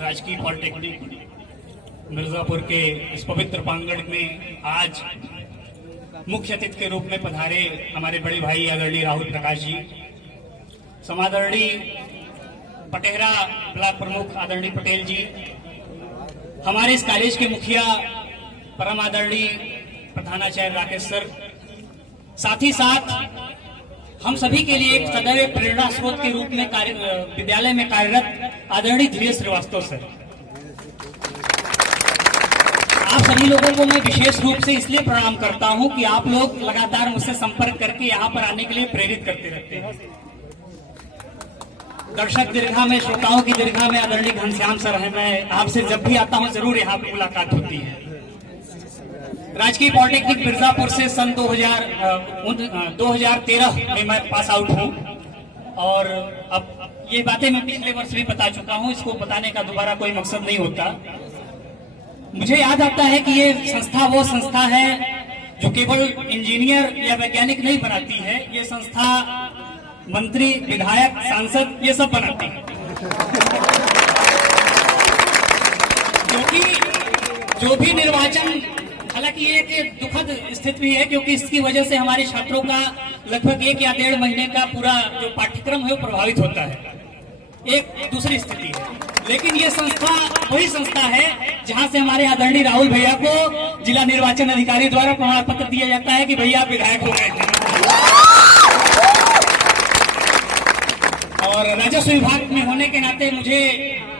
राजकीय पॉलिटेक्निक मिर्जापुर के इस पवित्र प्रांगण में आज मुख्य अतिथि के रूप में पधारे हमारे बड़े भाई आदरणीय राहुल प्रकाश जी, समादरणीय पटेहरा ब्लॉक प्रमुख आदरणीय पटेल जी, हमारे इस कॉलेज के मुखिया परम आदरणीय प्रधानाचार्य राकेश सर, साथ ही साथ हम सभी के लिए एक सदैव प्रेरणा स्रोत के रूप में विद्यालय में कार्यरत आदरणीय धीरेश श्रीवास्तव सर, आप सभी लोगों को मैं विशेष रूप से इसलिए प्रणाम करता हूं कि आप लोग लगातार मुझसे संपर्क करके यहां पर आने के लिए प्रेरित करते रहते हैं। दर्शक दीर्घा में, श्रोताओं की दीर्घा में आदरणीय घनश्याम सर है, मैं आपसे जब भी आता हूं जरूर यहाँ पर मुलाकात होती है। राजकीय पॉलिटेक्निक मिर्जापुर से सन 2013 में मैं पास आउट हूं और अब ये बातें मैं पिछले वर्ष भी बता चुका हूं, इसको बताने का दोबारा कोई मकसद नहीं होता। मुझे याद आता है कि ये संस्था वो संस्था है जो केवल इंजीनियर या वैज्ञानिक नहीं बनाती है, ये संस्था मंत्री, विधायक, सांसद ये सब बनाती है, क्योंकि जो भी निर्वाचन, हालांकि ये एक दुखद स्थिति भी है क्योंकि इसकी वजह से हमारे छात्रों का लगभग 1 या 1.5 महीने का पूरा जो पाठ्यक्रम है वो प्रभावित होता है, एक दूसरी स्थिति है। लेकिन ये संस्था वही संस्था है जहां से हमारे आदरणीय राहुल भैया को जिला निर्वाचन अधिकारी द्वारा प्रमाण पत्र दिया जाता है कि भैया विधायक हो गए हैं। और राजस्व विभाग में होने के नाते मुझे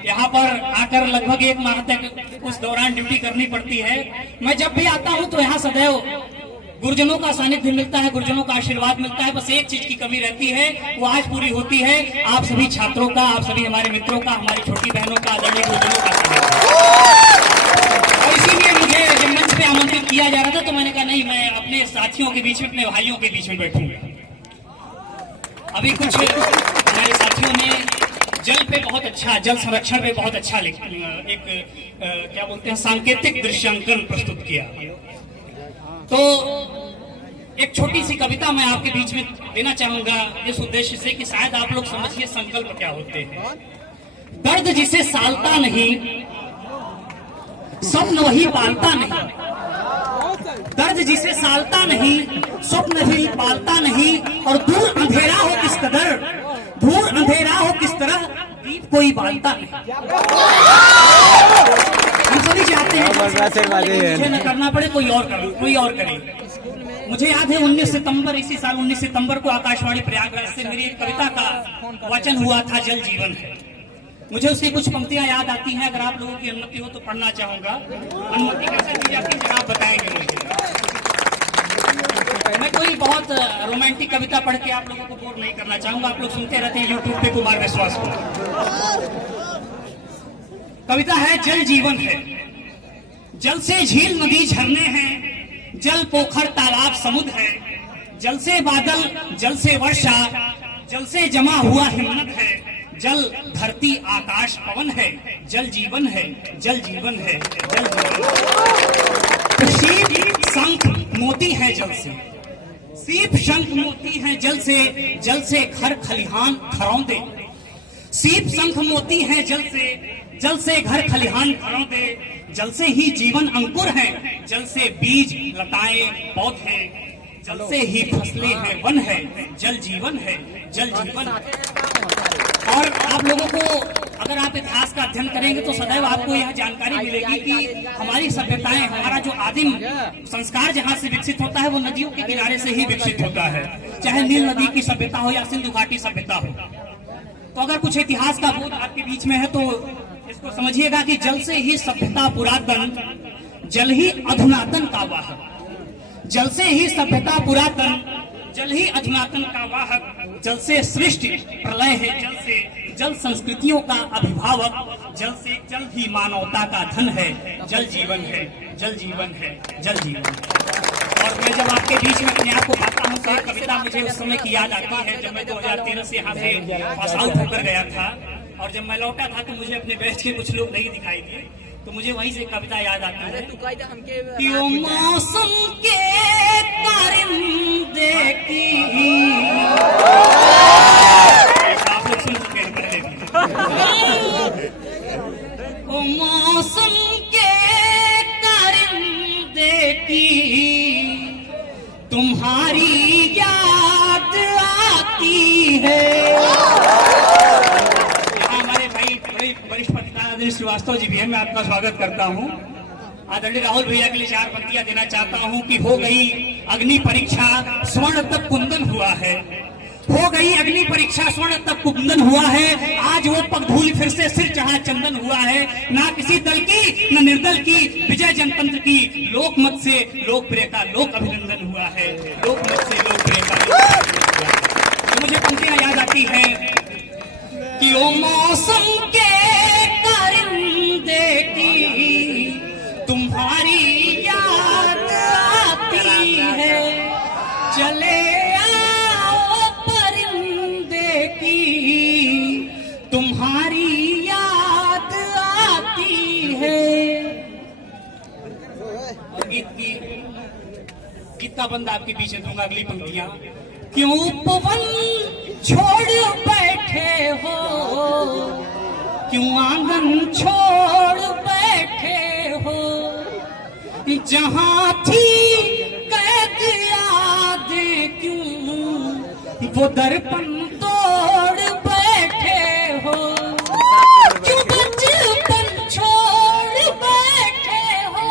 यहाँ पर आकर लगभग 1 माह तक उस दौरान ड्यूटी करनी पड़ती है। मैं जब भी आता हूँ तो यहाँ सदैव गुरुजनों का सानिध्य मिलता है, गुरुजनों का आशीर्वाद मिलता है। बस एक चीज की कमी रहती है, वो आज पूरी होती है, आप सभी छात्रों का, आप सभी हमारे मित्रों का, हमारी छोटी बहनों का, आदरणीय गुरुजनों का। और इसीलिए मुझे जब मंच पे आमंत्रित किया जा रहा था तो मैंने कहा नहीं, मैं अपने साथियों के बीच में, अपने भाइयों के बीच में बैठूंगा। अभी कुछ हमारे साथियों ने जल पे बहुत अच्छा, जल संरक्षण पे बहुत अच्छा एक क्या बोलते हैं, सांकेतिक दृश्यांकन प्रस्तुत किया। तो एक छोटी सी कविता मैं आपके बीच में देना चाहूंगा इस उद्देश्य से कि शायद आप लोग समझिए संकल्प क्या होते हैं। दर्द जिसे सालता नहीं, स्वप्न वही पालता नहीं। दर्द जिसे सालता नहीं, स्वप्न भी पालता नहीं। और दूर अंधेरा हो किस कदर, दूर अंधेरा हो किस तरह, दीप कोई बालता नहीं। हम सभी चाहते हैं मुझे न करना पड़े, कोई और करे। मुझे याद है 19 सितंबर, इसी साल 19 सितंबर को आकाशवाणी प्रयागराज से मेरी एक कविता का वाचन हुआ था, जल जीवन है। मुझे उसकी कुछ पंक्तियां याद आती हैं, अगर आप लोगों की अनुमति हो तो पढ़ना चाहूंगा। अनुमति कैसे दी जाती है आप बताएंगे मुझे। मैं कोई बहुत रोमांटिक कविता पढ़ के आप लोगों को बोर नहीं करना चाहूंगा, आप लोग सुनते रहते हैं यूट्यूब पे कुमार विश्वास को। कविता है, जल जीवन है। जल से झील नदी झरने हैं, जल पोखर तालाब समुद्र है। जल से बादल, जल से वर्षा, जल से जमा हुआ हिम्मत है। जल धरती आकाश पवन है, जल जीवन है, जल जीवन है, जल जीवन। सीप शंख मोती है जल से, सीप शंख मोती है जल से, जल से घर खलिहान खरौंदे। सीप शंख मोती है जल से घर खलिहान खरौंदे। जल से ही जीवन अंकुर है, जल से बीज लताएं पौधे। जल से ही फसलें हैं वन है, जल जीवन है, जल जीवन है। और आप लोगों को अगर आप इतिहास का अध्ययन करेंगे तो सदैव आपको यह जानकारी मिलेगी कि हमारी सभ्यताएं, हमारा जो आदिम संस्कार जहाँ से विकसित होता है वो नदियों के किनारे से ही विकसित होता है, चाहे नील नदी की सभ्यता हो या सिंधु घाटी सभ्यता हो। तो अगर कुछ इतिहास का बोध आपके बीच में है तो इसको समझिएगा कि जल से ही सभ्यता पुरातन, जल ही अधुनातन का वाहक। जल से ही सभ्यता पुरातन, जल ही अधुनातन का वाहक। जल से सृष्टि प्रलय है, जल से जल संस्कृतियों का अभिभावक। जल से जल ही मानवता का धन है, जल जीवन है, जल जीवन है, जल जीवन है। और मैं जब आपके बीच में अपने आप को पाता हूँ तो कविता मुझे उस समय की याद आती है जब मैं 2013 से यहाँ से पास आउट होकर गया था। और जब मैं लौटा था तो मुझे अपने बैच के कुछ लोग नहीं दिखाई दिए, तो मुझे वहीं से कविता याद आती है कि ओ मौसम के परिंदे की, आप लोग सुन चुके हैं पहले भी। श्रीवास्तव जी भी हैं, मैं आपका स्वागत करता हूं। आदरणीय राहुल भैया के लिए 4 पंक्तियां देना चाहता हूं कि हो गई अग्नि परीक्षा स्वर्ण तब कुंदन हुआ है, हो गई अग्नि परीक्षा स्वर्ण तब कुंदन हुआ है, आज वो पगधूल फिर से सिर चढ़ा चंदन हुआ है, ना किसी दल की न निर्दल की विजय जनतंत्र की, लोकमत से लोकप्रिय का लोक अभिनंदन हुआ है, लोकमत से लोकप्रिय का लोक अभिनंदन हुआ है। तो मुझे पंक्तियां याद आती हैं कि ओ मौसम के कारिंदे की तुम्हारी याद आती है, चले आओ परिंदे की तुम्हारी याद आती है। और गीत का बंद आपके पीछे दूंगा अगली पंक्तियां। क्यों पवन छोड़ बैठे हो, क्यों आंगन छोड़ बैठे हो, जहां थी कैद याद क्यों वो दर्पण तोड़ बैठे हो, क्यों बचपन छोड़ बैठे हो,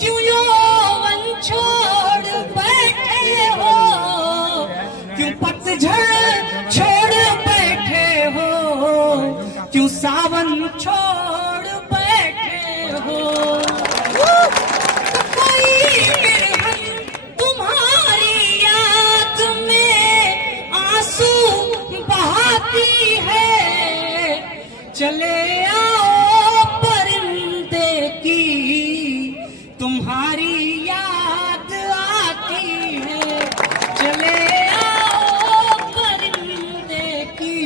क्यों यौवन छोड़ बैठे हो, क्यों पतझड़ छोड़ बैठे हो, क्यों सावन छोड़ बैठे हो। कोई बिरहन तुम्हारी याद में आंसू बहाती है, चले आओ परिंदे की तुम्हारी याद आती है, चले आओ परिंदे की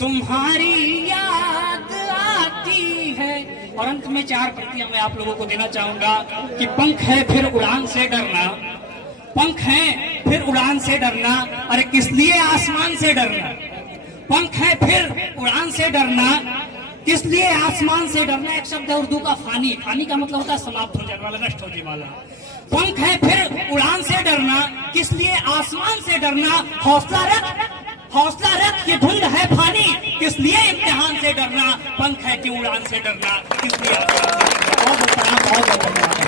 तुम्हारी याद आती है। और अंत में 4 पंक्तियां मैं आप लोगों को देना चाहूंगा कि पंख है फिर उड़ान से डरना, पंख है फिर उड़ान से डरना, अरे किस लिए आसमान से डरना, पंख है फिर उड़ान से डरना, किस लिए आसमान से डरना। एक शब्द है उर्दू का फानी, फानी का मतलब होता है समाप्त हो जाने वाला, नष्ट हो जाने वाला। पंख है फिर उड़ान से डरना, किस लिए आसमान से डरना, हौसला रख, हौसला रख, ये धुंध है फानी, किस लिए इम्तिहान से डरना, पंख है कि उड़ान से डरना, किस लिए आसमान से डरना। बहुत बहुत धन्यवाद।